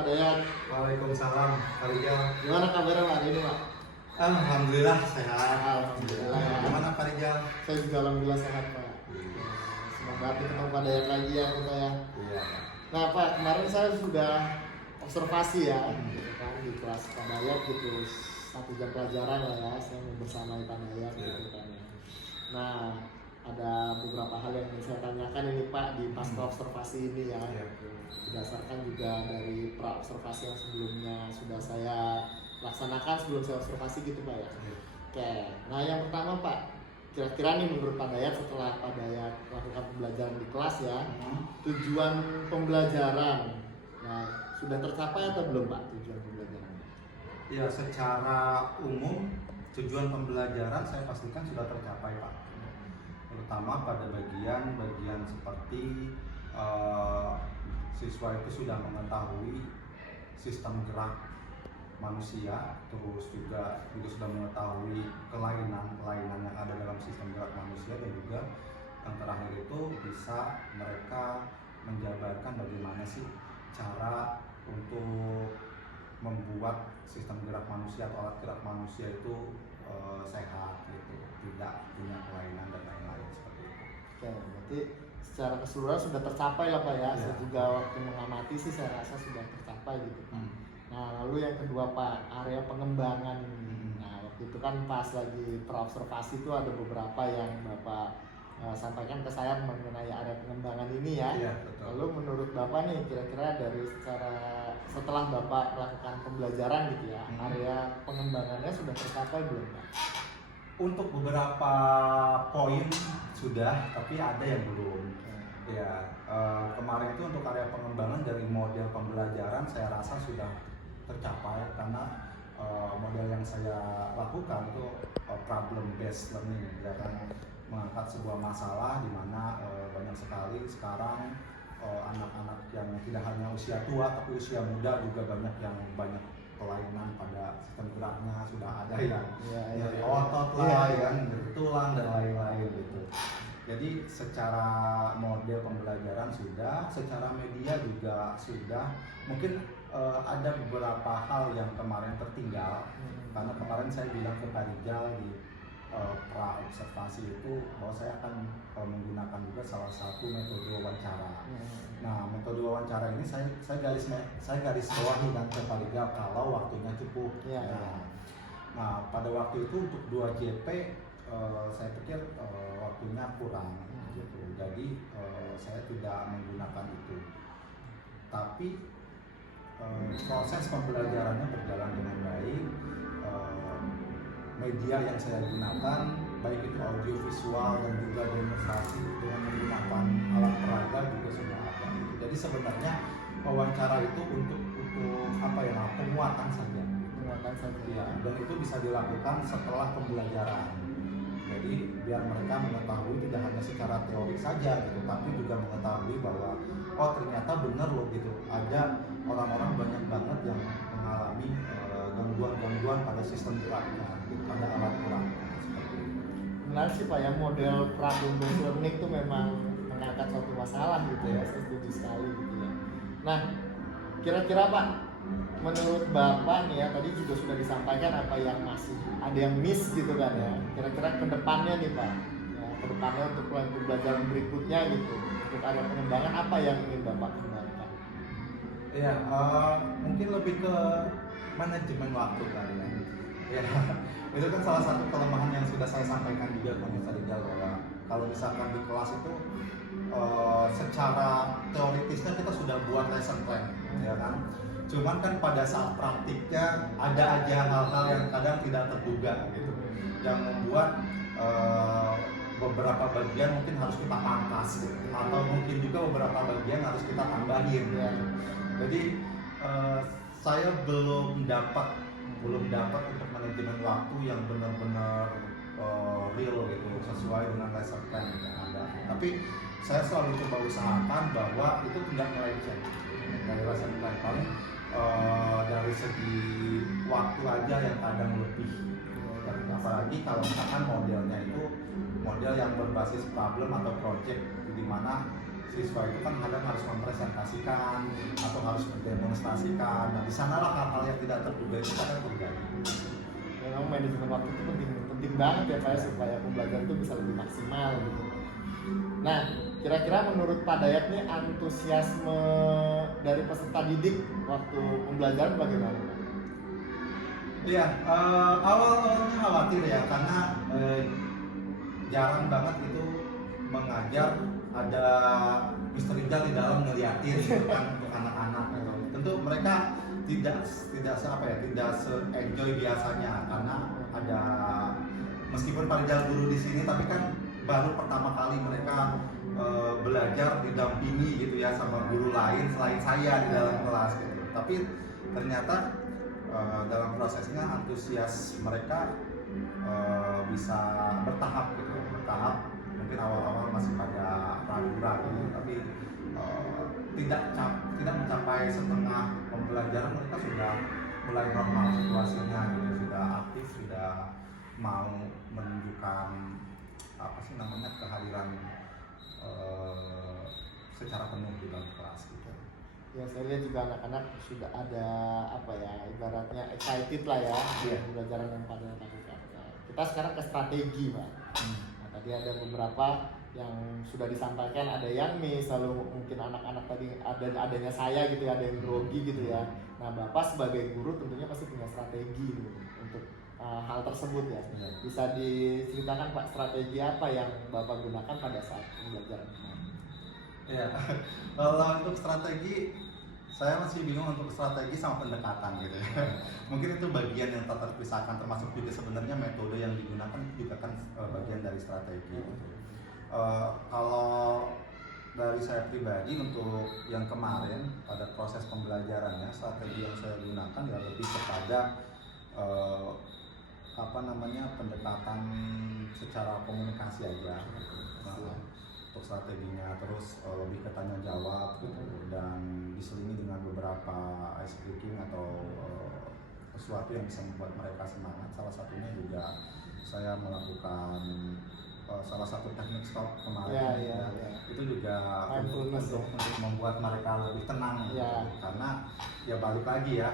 Pak Dayat. Waalaikumsalam, Pak Rijal. Gimana kabarnya Pak hari ini Pak? Alhamdulillah sehat. Alhamdulillah. Gimana Pak Rijal? Saya juga alhamdulillah sehat Pak. Semoga ketemu Pak Dayat lagi ya kita ya. Iya. Nah Pak, kemarin saya sudah observasi ya, gitu kan, di kelas Pak Dayat gitu, 1 jam pelajaran lah ya, saya membersamai Pak Dayat gitu kan ya. Nah, ada beberapa hal yang ingin saya tanyakan ini Pak di pasca observasi ini ya. Berdasarkan juga dari pra observasi yang sebelumnya sudah saya laksanakan sebelum saya observasi gitu Pak ya. Oke, nah yang pertama Pak, kira-kira nih menurut Pak Dayat setelah Pak Dayat melakukan pembelajaran di kelas ya, tujuan pembelajaran, nah sudah tercapai atau belum Pak tujuan pembelajaran? Ya, secara umum tujuan pembelajaran saya pastikan sudah tercapai Pak. Terutama pada bagian seperti siswa itu sudah mengetahui sistem gerak manusia, terus juga sudah mengetahui kelainan yang ada dalam sistem gerak manusia, dan juga yang terakhir itu bisa mereka menjabarkan bagaimana sih cara untuk membuat sistem gerak manusia atau alat gerak manusia itu sehat gitu, tidak punya kelainan dan lain-lain seperti itu. Oke, berarti secara keseluruhan sudah tercapai lah Pak ya. Saya juga waktu mengamati sih saya rasa sudah tercapai gitu Pak. Nah lalu yang kedua Pak, area pengembangan ini. Nah waktu itu kan pas lagi terobservasi itu ada beberapa yang Bapak sampaikan ke saya mengenai area pengembangan ini ya. Iya, betul. Lalu menurut Bapak nih kira-kira dari setelah Bapak melakukan pembelajaran gitu ya, area pengembangannya sudah tercapai belum Pak? Untuk beberapa poin sudah, tapi ada yang belum. Ya, kemarin itu untuk area pengembangan dari model pembelajaran saya rasa sudah tercapai, karena model yang saya lakukan itu problem based learning, ya kan, mengangkat sebuah masalah di mana banyak sekali sekarang anak-anak yang tidak hanya usia tua tapi usia muda juga banyak kelainan pada sistem geraknya, sudah ada yang dari otot lah, yang dari tulang dan lain-lain gitu. Jadi secara model pembelajaran sudah, secara media juga sudah. Mungkin ada beberapa hal yang kemarin tertinggal, karena kemarin saya bilang ke Pak Rijal di pra observasi itu bahwa saya akan menggunakan juga salah satu metode wawancara. Nah, metode wawancara ini saya garis bawahi kan ke Pak Rijal kalau waktunya cukup. Nah, pada waktu itu untuk 2 JP saya pikir waktunya kurang gitu. Jadi saya tidak menggunakan itu. Tapi proses pembelajarannya berjalan dengan baik. Media yang saya gunakan baik itu audio visual dan juga demonstrasi dengan menggunakan alat peraga juga sudah ada. Jadi sebenarnya wawancara itu untuk apa ya, penguatan saja. Ya, dan itu bisa dilakukan setelah pembelajaran. Jadi biar mereka mengetahui tidak hanya secara teori saja gitu, tapi juga mengetahui bahwa oh ternyata benar loh gitu, ada orang-orang banyak banget yang mengalami gangguan-gangguan pada sistem geraknya, gitu, pada alat geraknya seperti itu. Menarik sih Pak ya, model problem based learning itu memang mengangkat suatu masalah gitu ya, saya setuju sekali gitu ya. Nah, kira-kira Pak, menurut Bapak nih ya, tadi juga sudah disampaikan apa yang masih ada yang miss gitu kan ya. Kira-kira ke depannya nih Pak, ya, ke depannya untuk pembelajaran berikutnya gitu, untuk area pengembangan apa yang ingin Bapak kembangkan? Iya, mungkin lebih ke manajemen waktu kali ya. Itu kan salah satu kelemahan yang sudah saya sampaikan juga ke Mas Rijal, bahwa kalau misalkan di kelas itu secara teoritisnya kita sudah buat lesson plan, ya kan. Cuman kan pada saat praktiknya ada aja hal-hal yang kadang tidak terduga gitu, yang membuat beberapa bagian mungkin harus kita pangkas gitu, atau mungkin juga beberapa bagian harus kita tambahin ya. Jadi saya belum dapat untuk manajemen waktu yang benar-benar real gitu, sesuai dengan lesson plan yang ada. Tapi saya selalu coba usahakan bahwa itu tidak melenceng dari lesson plan. Paling dari segi waktu aja yang kadang lebih. Apalagi kalau misalkan modelnya itu model yang berbasis problem atau project, di mana siswa itu kan kadang harus mempresentasikan atau harus mendemonstrasikan. Nah, di sanalah hal-hal yang tidak terduga itu kadang terjadi. Memang manajemen waktu itu penting banget ya Pak ya, supaya pembelajaran itu bisa lebih maksimal gitu. Nah, kira-kira menurut Pak Dayat nih antusiasme dari peserta didik waktu pembelajaran bagaimana Pak? Iya, awal-awalnya khawatir ya karena jarang banget itu mengajar ada Mr. Rijal di dalam ngeliatin gitu kan untuk anak-anak gitu. Tentu mereka tidak se-enjoy biasanya karena ada meskipun Pak Rijal guru di sini tapi kan baru pertama kali mereka belajar didampingi gitu ya sama guru lain selain saya di dalam kelas gitu. Tapi ternyata dalam prosesnya antusias mereka bisa bertahap gitu, bertahap. Mungkin awal-awal masih pada ragu-ragu, tapi tidak mencapai setengah pembelajaran mereka sudah mulai normal situasinya gitu, sudah aktif, sudah mau menunjukkan apa sih namanya kehadiran secara penuh di dalam kelas gitu. Ya saya lihat juga anak-anak sudah ada apa ya ibaratnya excited lah ya pembelajaran yang pada lakukan. Nah, kita sekarang ke strategi Pak. Nah, tadi ada beberapa yang sudah disampaikan, ada yang lalu mungkin anak-anak tadi adanya saya gitu ya, ada yang grogi gitu ya. Nah Bapak sebagai guru tentunya pasti punya strategi gitu, untuk hal tersebut ya. Bisa diceritakan Pak strategi apa yang Bapak gunakan pada saat pembelajaran kemarin? Ya, kalau untuk strategi saya masih bingung untuk strategi sama pendekatan gitu ya. Mungkin itu bagian yang tak terpisahkan, termasuk juga sebenarnya metode yang digunakan juga kan bagian dari strategi. Kalau dari saya pribadi untuk yang kemarin pada proses pembelajarannya, strategi yang saya gunakan ya lebih kepada pendekatan secara komunikasi aja. Untuk strateginya, terus lebih ke tanya jawab gitu, dan diselingi dengan beberapa ice breaking atau sesuatu yang bisa membuat mereka semangat. Salah satunya juga saya melakukan salah satu teknik stop kemarin itu juga untuk membuat mereka lebih tenang gitu. Karena ya balik lagi ya,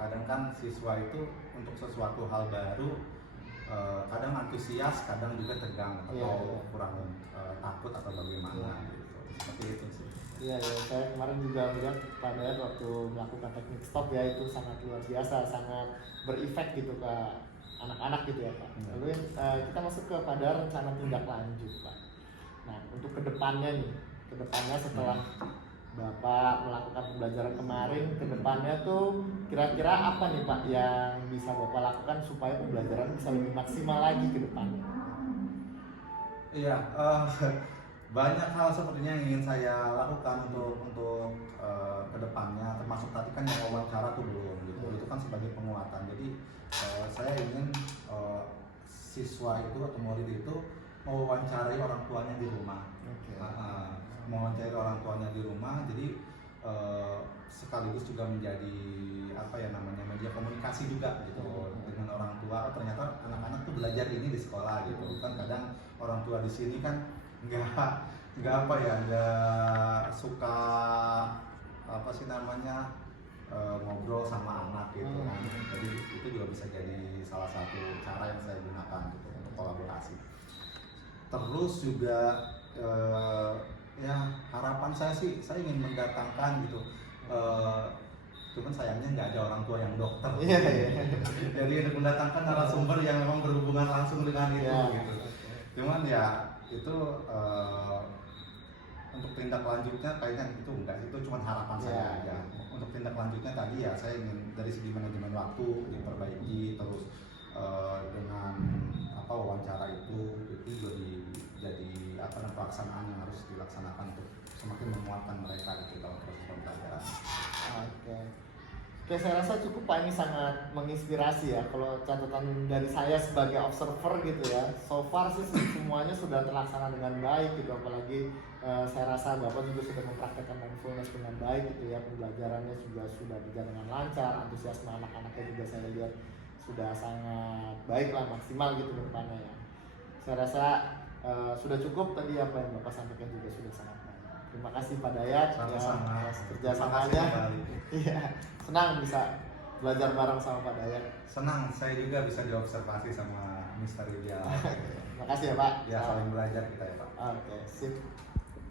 kadang kan siswa itu untuk sesuatu hal baru kadang antusias, kadang juga tegang atau kurang takut atau bagaimana gitu. Seperti itu sih. Iya, saya kemarin juga melihat Pak Dayat waktu melakukan teknik stop ya, itu sangat luar biasa, sangat berefek gitu ke anak-anak gitu ya Pak. Lalu kita masuk kepada rencana tindak lanjut Pak. Nah untuk kedepannya setelah Bapak melakukan pembelajaran kemarin, kedepannya tuh kira-kira apa nih Pak yang bisa Bapak lakukan supaya pembelajaran bisa lebih maksimal lagi ke depannya? Iya, banyak hal sepertinya yang ingin saya lakukan untuk kedepannya, termasuk tadi kan yang wawancara tuh belum gitu. Itu kan sebagai penguatan. Jadi saya ingin siswa itu atau murid itu mewawancarai orang tuanya di rumah. Mewawancarai orang tuanya di rumah, jadi sekaligus juga menjadi media komunikasi juga gitu dengan orang tua. Ternyata anak-anak tuh belajar ini di sekolah gitu kan. Kadang orang tua di sini kan nggak suka ngobrol sama anak gitu kan. Jadi itu juga bisa jadi salah satu cara yang saya gunakan gitu untuk kolaborasi. Terus juga harapan saya sih, saya ingin mendatangkan gitu, cuman sayangnya nggak ada orang tua yang dokter. Jadi untuk mendatangkan narasumber yang memang berhubungan langsung dengan itu gitu. Cuman ya itu untuk tindak lanjutnya kayaknya itu enggak, itu cuma harapan saya aja. Untuk tindak lanjutnya tadi ya saya ingin dari segi manajemen waktu diperbaiki, terus dengan wawancara itu jadi pelaksanaan yang harus dilaksanakan untuk semakin menguatkan mereka gitu dalam proses pembelajaran. Oke, saya rasa cukup Pak, ini sangat menginspirasi ya. Kalau catatan dari saya sebagai observer gitu ya, so far sih semuanya sudah terlaksana dengan baik gitu. Apalagi saya rasa Bapak juga sudah mempraktekkan mindfulness dengan baik gitu ya. Pembelajarannya juga sudah berjalan dengan lancar, antusiasme anak-anaknya juga saya lihat sudah sangat baik lah, maksimal gitu ke depannya ya. Saya rasa sudah cukup tadi apa yang Bapak sampaikan juga sudah sangat baik. Terima kasih Pak Dayat Sama-sama. atas kerjasamanya. Iya, senang bisa belajar bareng sama Pak Dayat. Senang, saya juga bisa diobservasi sama Mr. Wijaya. Terima kasih ya Pak. Ya, saling belajar kita ya Pak. Oke, sip.